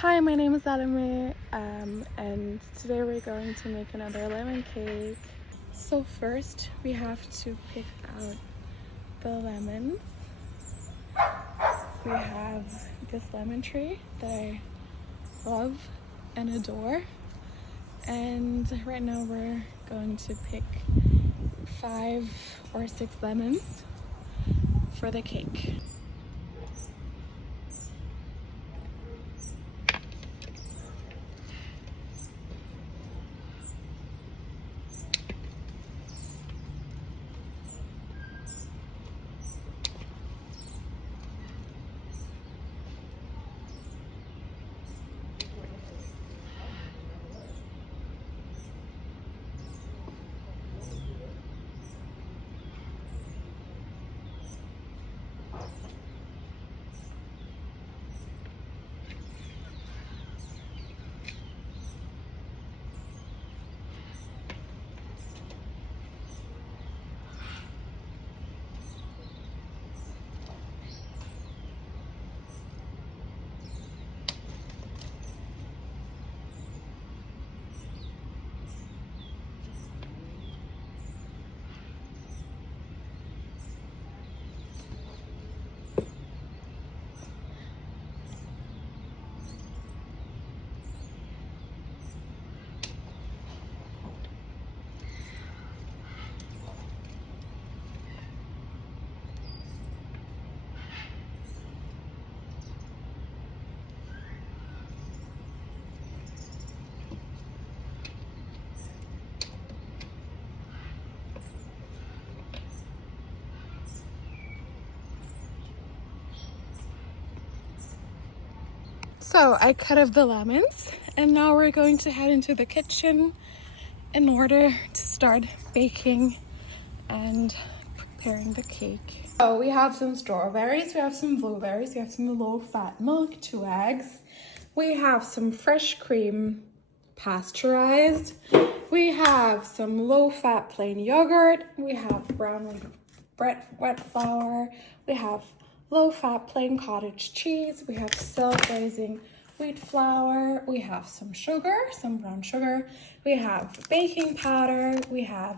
Hi, my name is Adame, and today we're going to make another lemon cake. So first, we have to pick out the lemons. We have this lemon tree that I love and adore, and right now we're going to pick 5 or 6 lemons for the cake. So I cut up the lemons, and now we're going to head into the kitchen in order to start baking and preparing the cake. So we have some strawberries, we have some blueberries, we have some low-fat milk, 2 eggs. We have some fresh cream, pasteurized. We have some low-fat plain yogurt. We have brown wet flour. We have low-fat plain cottage cheese. We have self-raising wheat flour. We have some sugar, some brown sugar. We have baking powder. We have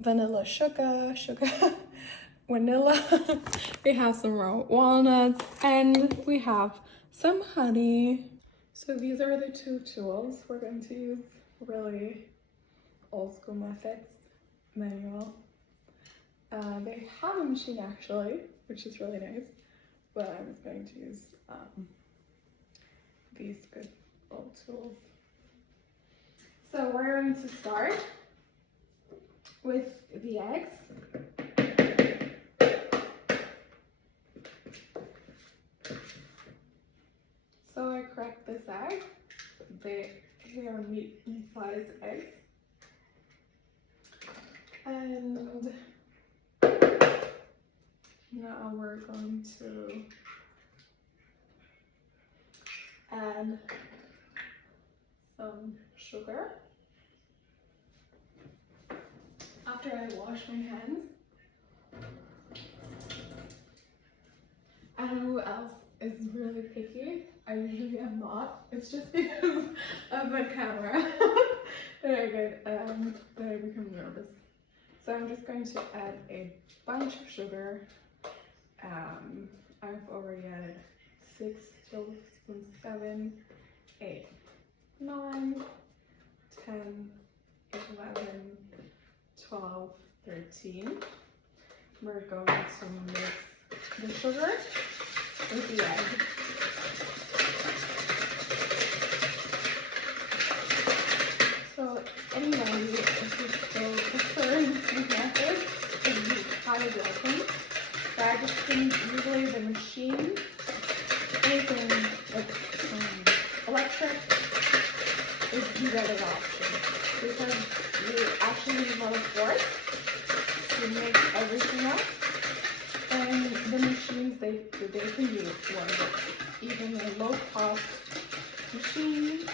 vanilla sugar, vanilla. We have some raw walnuts, and we have some honey. So these are the 2 tools we're going to use. Really old school methods, manual. They have a machine actually, which is really nice, but I'm just going to use these good old tools. So we're going to start with the eggs. So I cracked this egg. They are medium-sized eggs. And now we're going to add some sugar. After I wash my hands. I don't know who else is really picky. I usually am not. It's just because of the camera that I become nervous. So I'm just going to add a bunch of sugar. I've already added 6 tablespoons, 7, 8, 9, 10, 11, 12, 13. We're going to mix the sugar with the egg. So anyway, if you still prefer these methods, it's highly welcome. But I just think usually the machine, anything electric, is the better option because you actually need a lot of force to mix everything up. And the machines, they can be wonderful. Even a low-cost machine.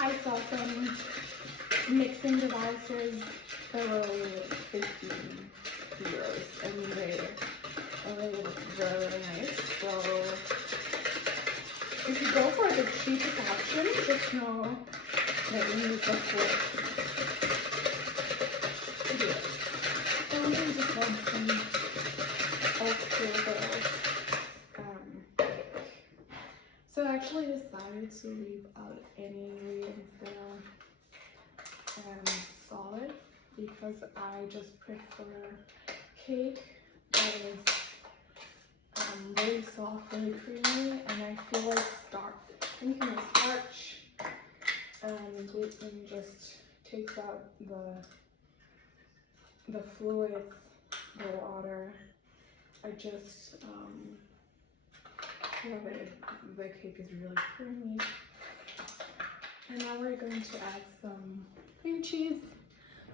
I saw some mixing devices that were only like 15 euros. I mean, they look very, very nice. So if you go for the cheapest option, just know that you need the fork to do it. I really just want some extra so I actually decided to leave out any reinform solid because I just prefer cake that is really soft, really creamy, and I feel like anything with starch and gluten just takes out the fluids, the water. I just feel that the cake is really creamy. And now we're going to add some cream cheese.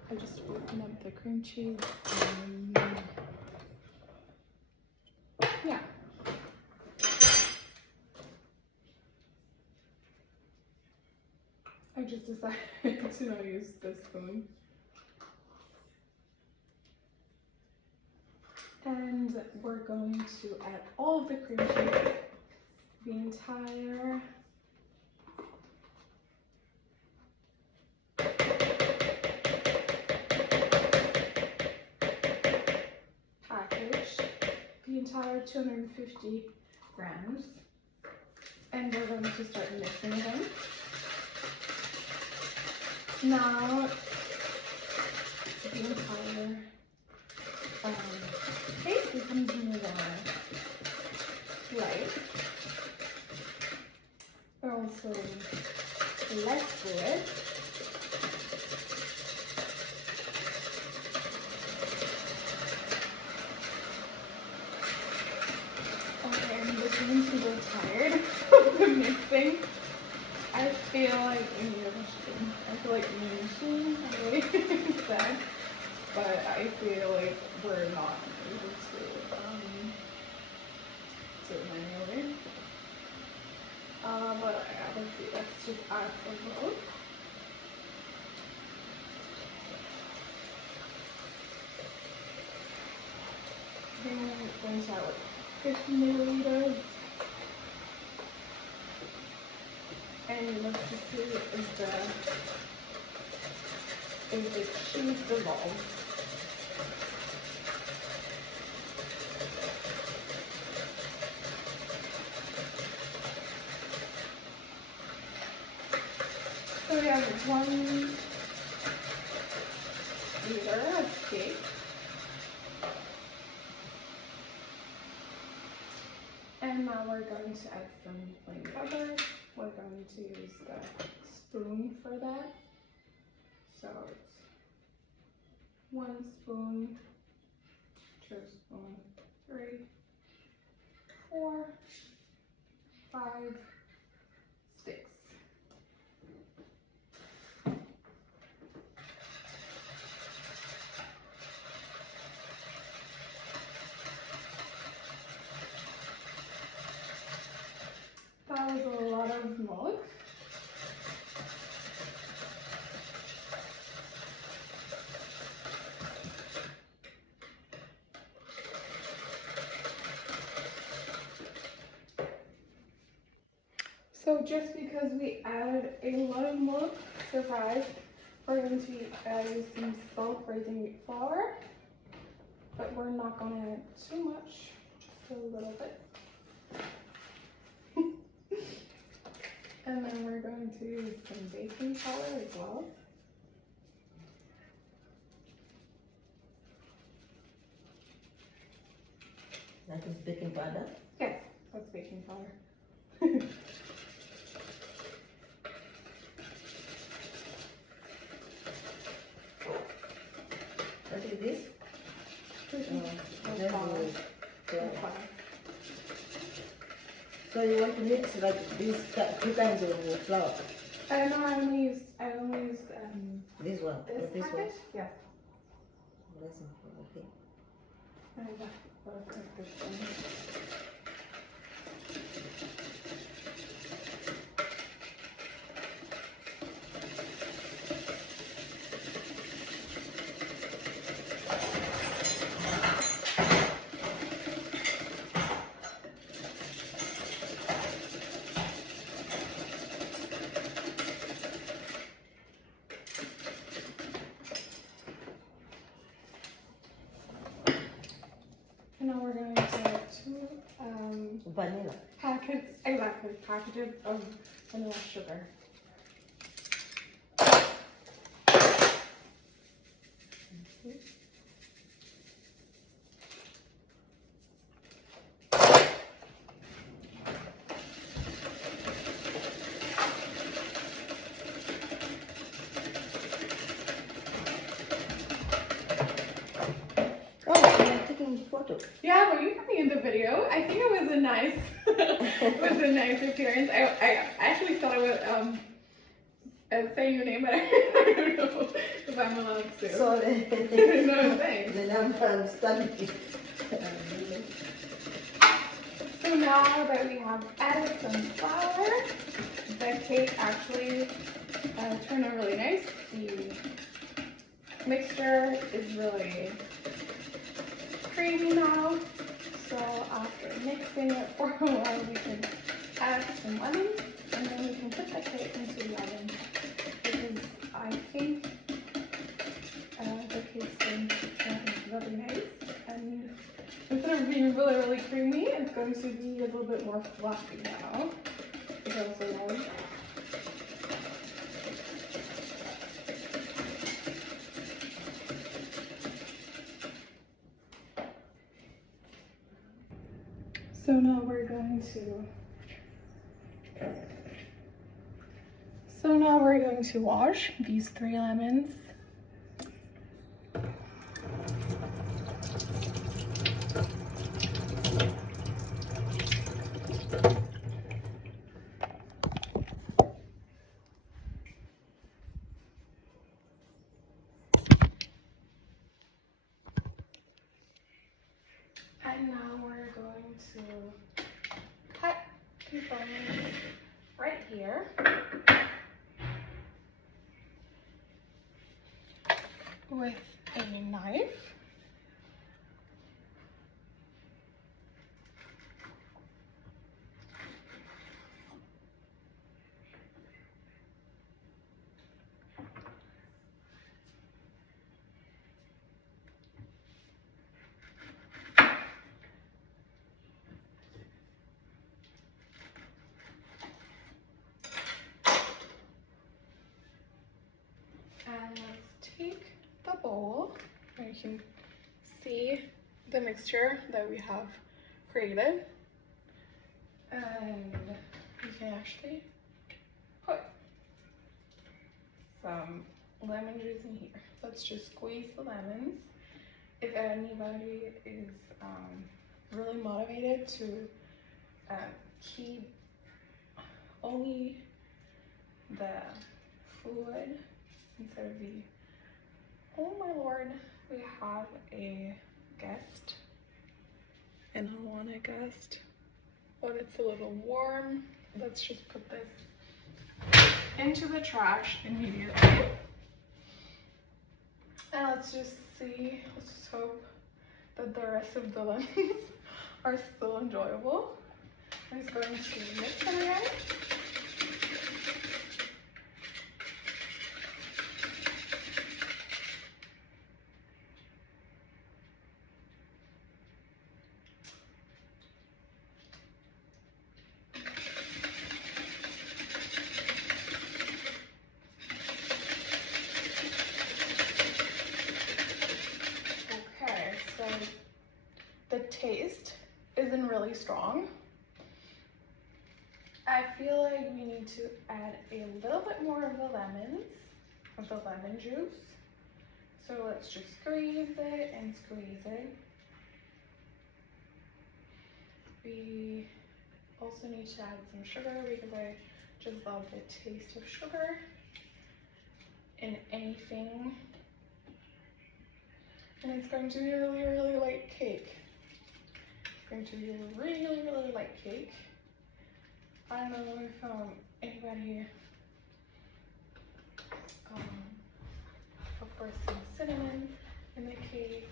I just opened up the cream cheese and yeah. I just decided to not use this spoon. And we're going to add all of the cream cheese, the entire package, the entire 250 grams. And we're going to start mixing them. Now, the entire cake becomes more light, but also less fluid. Okay, I'm beginning to get tired of the mixing. I feel like we need a machine. I feel like we need a machine. I'm really sad. But I feel like we're not able to do it manually. But let's see, let's just add some milk. Then we're going to add like 50 milliliters. And let's just see if the cheese dissolves. So we have 1 liter of cake. And now we're going to add some plain butter. We're going to use the spoon for that. So it's 1 spoon, 2 spoons, 3, 4, 5, 6. That was a lot of milk. So just because we added a lot of milk, surprise, we're going to be adding some self-raising wheat flour, but we're not going to add too much, just a little bit. And then we're going to use some baking powder as well. That is baking powder? Yes, that's baking powder. What is this? Flour. So you want to mix like these 2 kinds of flour? No, I only used This one? this This packet. one? Yes. Okay. I just cook this one. vanilla. Packages of vanilla sugar. Oh, I'm taking photo. Yeah, well, you got me in the video. I think it was a nice, it was a nice appearance. I actually thought I would say your name, but I don't know if I'm allowed to. Sorry. No, thanks. Then I'm studying. So now that we have added some flour, the cake actually turned out really nice. The mixture is really creamy now. So after mixing it for a while, we can add some lemon, and then we can put the cake into the oven. Because I think the cake's going to turn out really nice. And instead of being really, really creamy, it's going to be a little bit more fluffy now. Which I also like. So now we're going to wash these 3 lemons. And now we're going to cut these lemons right here. With a knife. And let's take the bowl where you can see the mixture that we have created. And you can actually put some lemon juice in here. Let's just squeeze the lemons. If anybody is really motivated to keep only the fluid instead of the, oh my lord, we have a guest, and I want a guest, but it's a little warm. Let's just put this into the trash immediately. And let's just hope that the rest of the lemons are still enjoyable. I'm just going to mix them again. The taste isn't really strong. I feel like we need to add a little bit more of the lemon juice. So let's just squeeze it and squeeze it. We also need to add some sugar because I just love the taste of sugar in anything. And it's going to be a really, really light cake. Going to be a really, really light cake. I don't know if anybody look for some cinnamon in the cake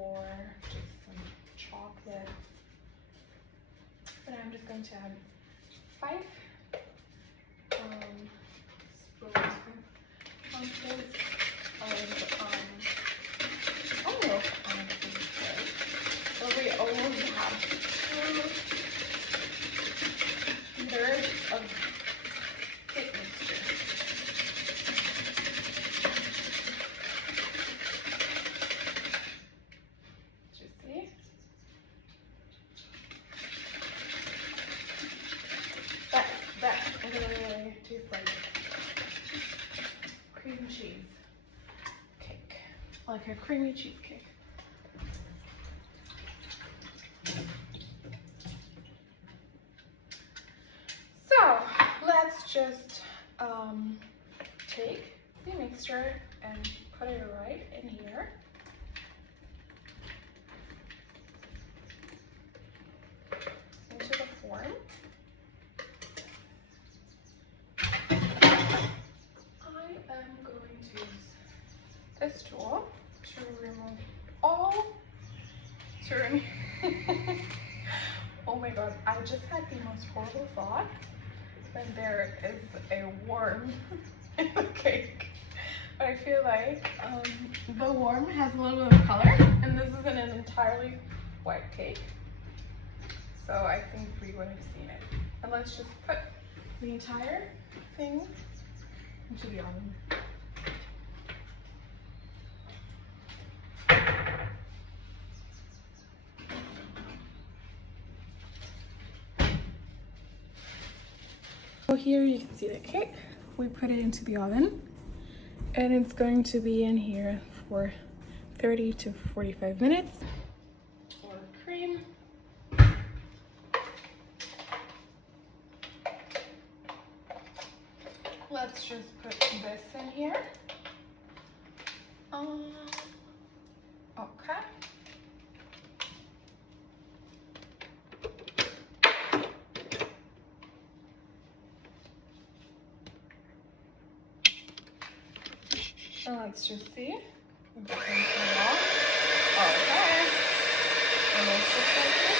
or just some chocolate. But I'm just going to add 5 ounces of almost, honestly, but we almost have of cake mixture. Juicy. That really tastes like cream cheese cake, like a creamy cheesecake. So let's just take the mixture and put it right in here. Into the form. I am going to use this tool to remove oh my god, I just had the most horrible thought that there is a worm in the cake. But I feel like the worm has a little bit of color, and this isn't an entirely white cake. So I think we would have seen it. And let's just put the entire thing into the oven. So here you can see the cake. We put it into the oven, and it's going to be in here for 30 to 45 minutes. Or cream. Let's just put this in here. Okay. So let's just see. Okay. And let's just like this.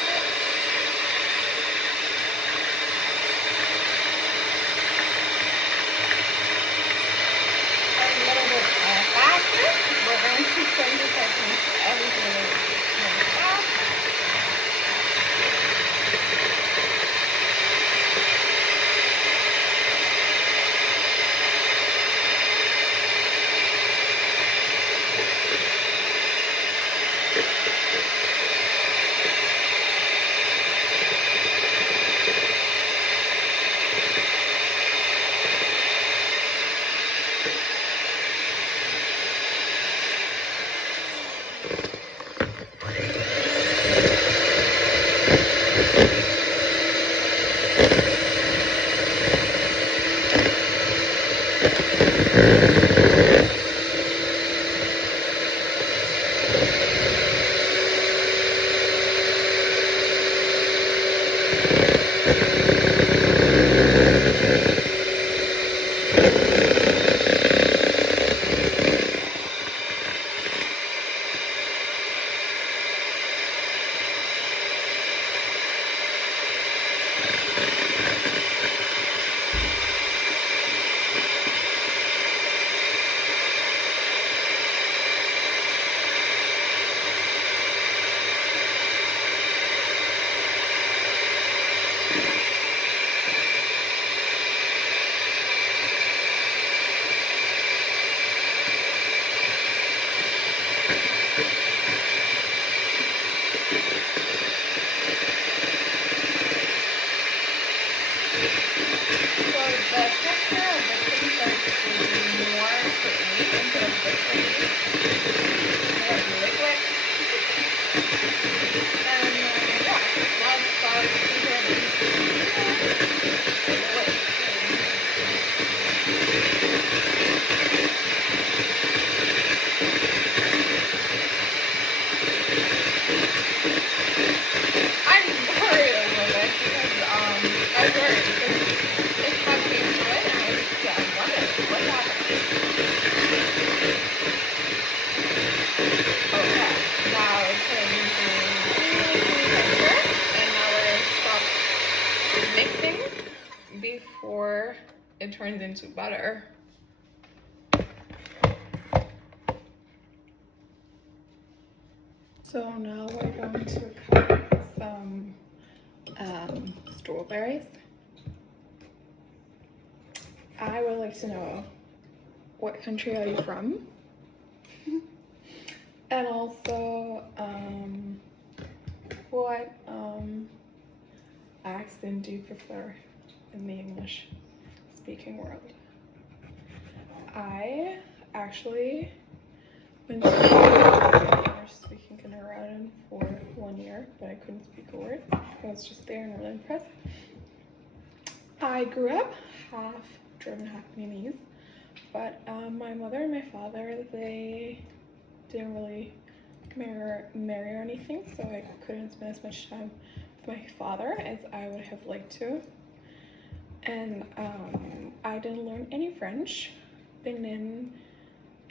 A little bit faster. We're going to send this technique to everything really fast. Before it turns into butter. So now we're going to cut some strawberries. I would like to know, what country are you from? And also, what accent do you prefer in the English speaking world? I actually went to English speaking kindergarten for 1 year, but I couldn't speak a word. I was just there and really impressed. I grew up half German, half Vietnamese, but my mother and my father, they didn't really marry or anything, so I couldn't spend as much time with my father as I would have liked to. And I didn't learn any French. Benin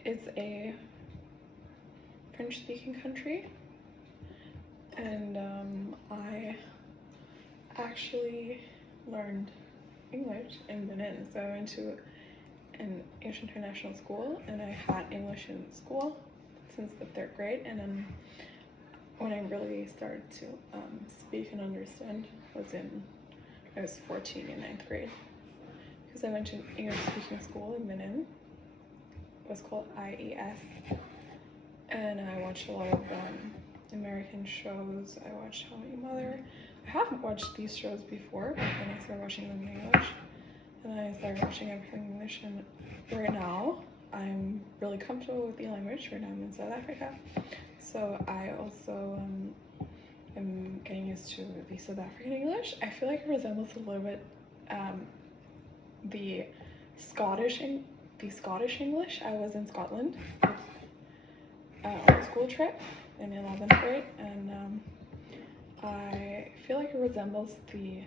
is a French-speaking country, and I actually learned English in Benin. So I went to an English international school, and I had English in school since the 3rd grade, and then when I really started to speak and understand was I was 14 in 9th grade, because I went to an English speaking school in Benin. It was called IES, and I watched a lot of American shows. I watched How I Met Your Mother. I haven't watched these shows before, but then I started watching them in English, and I started watching everything in English, and right now I'm really comfortable with the language. Right now I'm in South Africa, so I also am getting used to the South African English. I feel like it resembles a little bit the Scottish English. I was in Scotland on a school trip in 11th grade, and I feel like it resembles the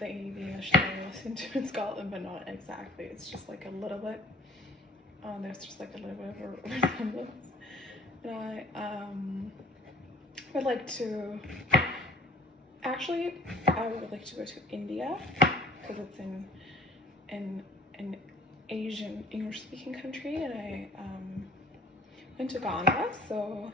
English that I listened to in Scotland, but not exactly. It's just like a little bit. There's just like a little bit of a resemblance. And I would like to. Actually, I would like to go to India because it's in an Asian English-speaking country, and I went to Ghana, so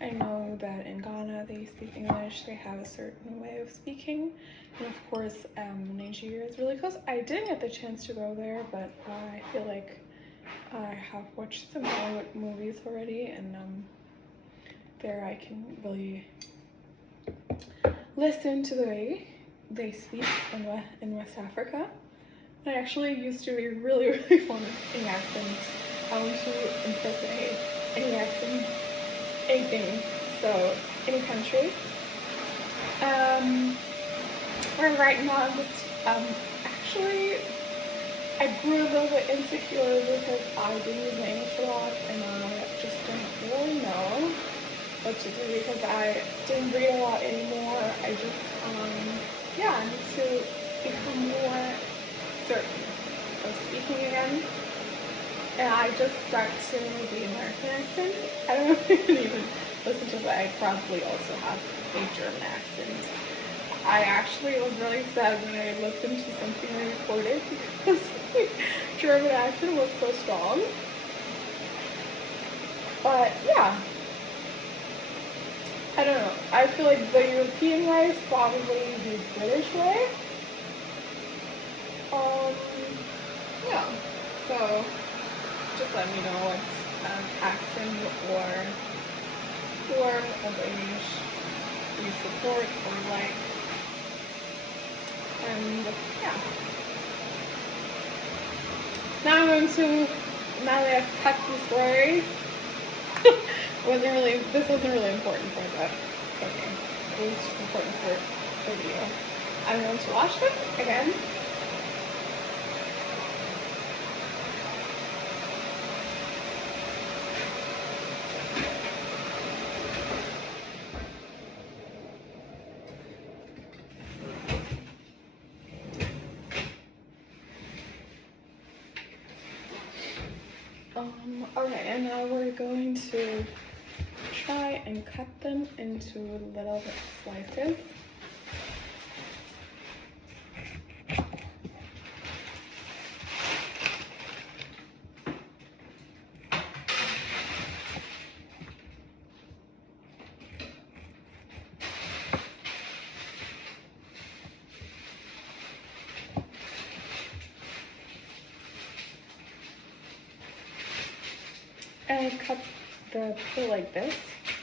I know that in Ghana they speak English. They have a certain way of speaking, and of course Nigeria is really close. I didn't get the chance to go there, but I feel like I have watched some Hollywood movies already, and there I can really listen to the way they speak in West Africa. I actually used to be really fond of any accents. I want to impersonate any accent, anything, so any country. And right now I'm just actually I grew a little bit insecure because I do use English a lot, and I just don't really know what to do because I didn't read a lot anymore. I just I need to become more certain of speaking again. And I just stuck to the American accent. I don't know if you can even listen to it, but I probably also have a German accent. I actually was really sad when I listened to something I recorded because my German accent was so strong. But yeah, I don't know. I feel like the European way is probably the British way. Yeah. So just let me know what accent or form of English you support or like. And yeah. Now that I've cut the stories, this wasn't really important for the cooking. It was just important for the video. I'm going to wash them again. Alright, and now we're going to try and cut them into little slices. And I cut the pill like this,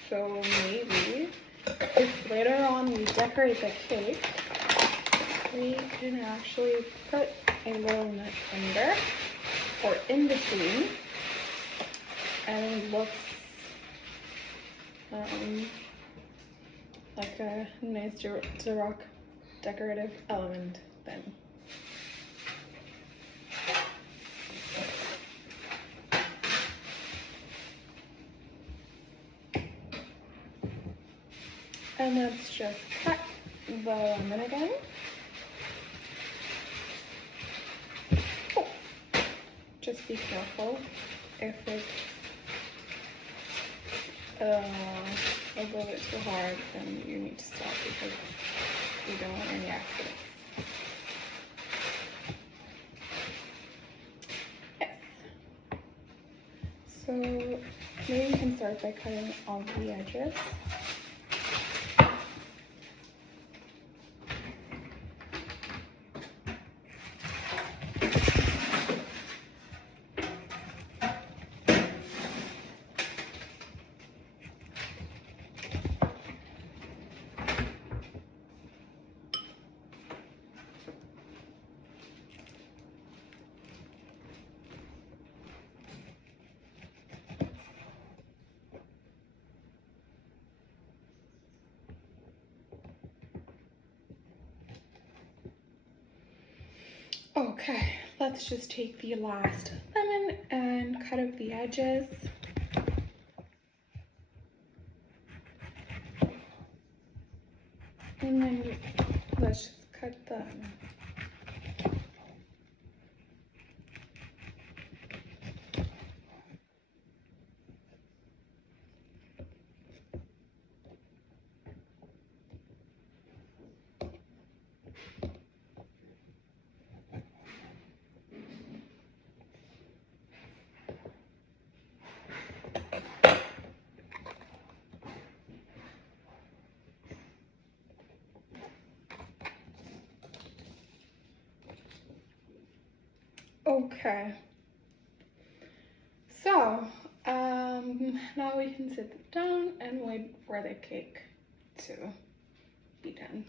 so maybe if later on we decorate the cake, we can actually put a little nut under or in between, and it looks like a nice Duroc decorative element then. And let's just cut the lemon again. Oh, just be careful if it's a little bit too hard, then you need to stop because we don't want any accidents. Yes. So maybe we can start by cutting all the edges. Okay, let's just take the last lemon and cut up the edges. And then let's just cut them. Okay, so now we can sit down and wait for the cake to be done.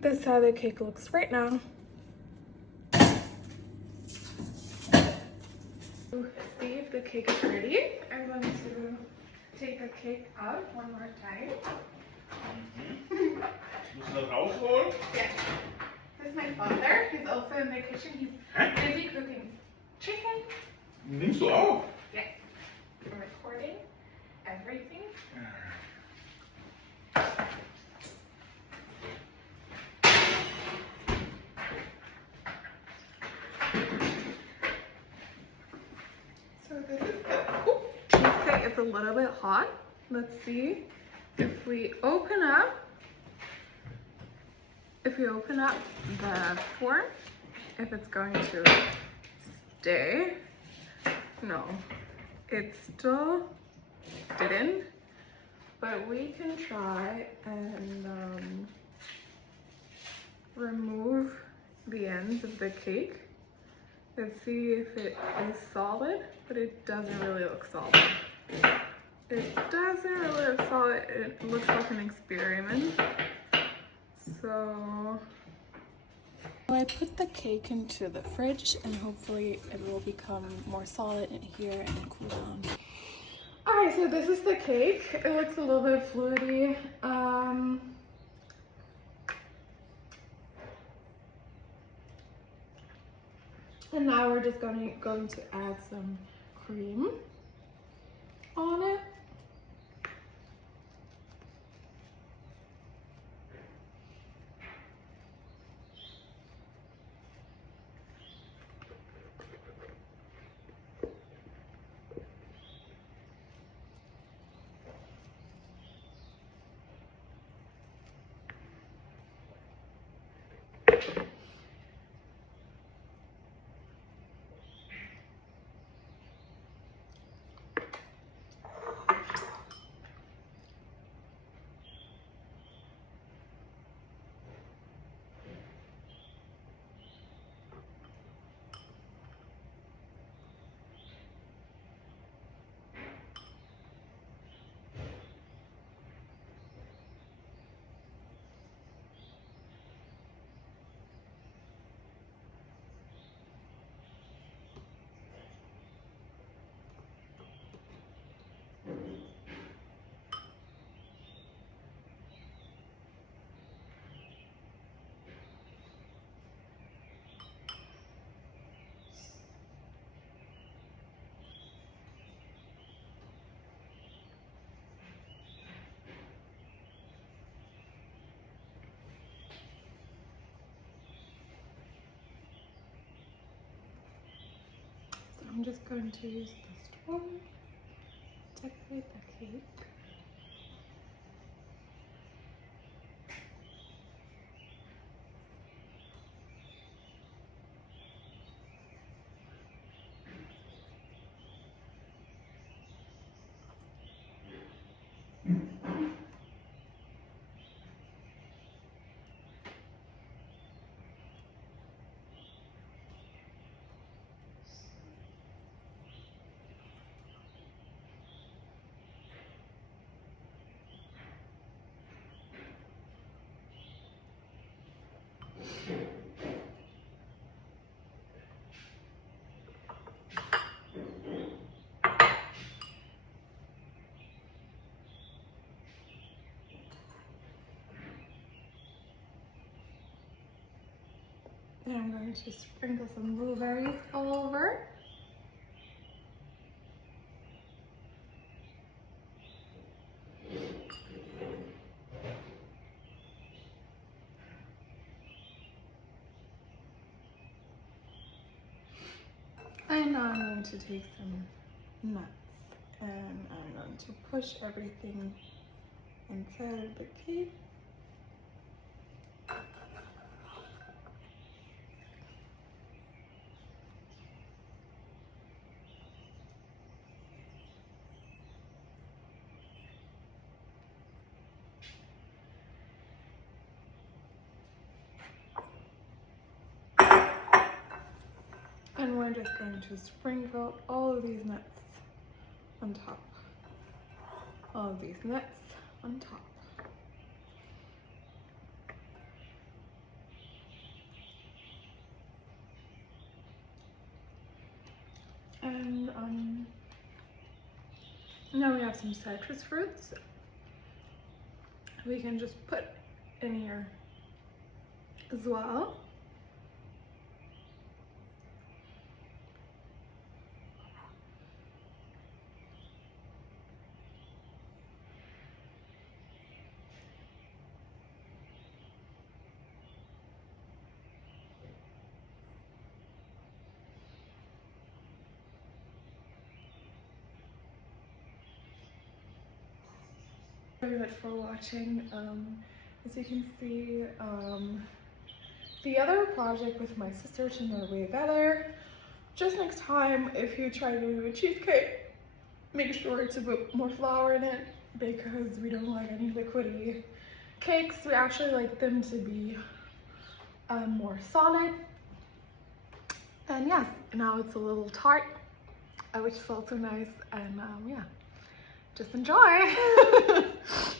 This is how the cake looks right now. To see if the cake is ready, I'm going to take the cake out one more time. Müssen wir rausholen? Yes. This is my father. He's also in the kitchen. He's busy cooking chicken. Nimmst du auch? Yes. I'm recording everything. So this is the cheesecake. It's a little bit hot. Let's see if we open up. If you open up the form, if it's going to stay. No, it still didn't, but we can try and remove the ends of the cake and see if it is solid, but it doesn't really look solid. It doesn't really look solid. It looks like an experiment. So I put the cake into the fridge and hopefully it will become more solid in here and cool down. Alright, so this is the cake. It looks a little bit fluidy. And now we're just going to add some cream on it. I'm just going to use the straw to decorate the cake. And I'm going to sprinkle some blueberries all over. And now I'm going to take some nuts and I'm going to push everything inside of the cake. And we're just going to sprinkle all of these nuts on top. All of these nuts on top. And now we have some citrus fruits. We can just put in here as well. Very much for watching. As you can see, the other project with my sister turned out way better. Just next time, if you try to do a cheesecake, make sure to put more flour in it because we don't like any liquidy cakes. We actually like them to be more solid. And yes, now it's a little tart, which is also nice. And yeah, just enjoy.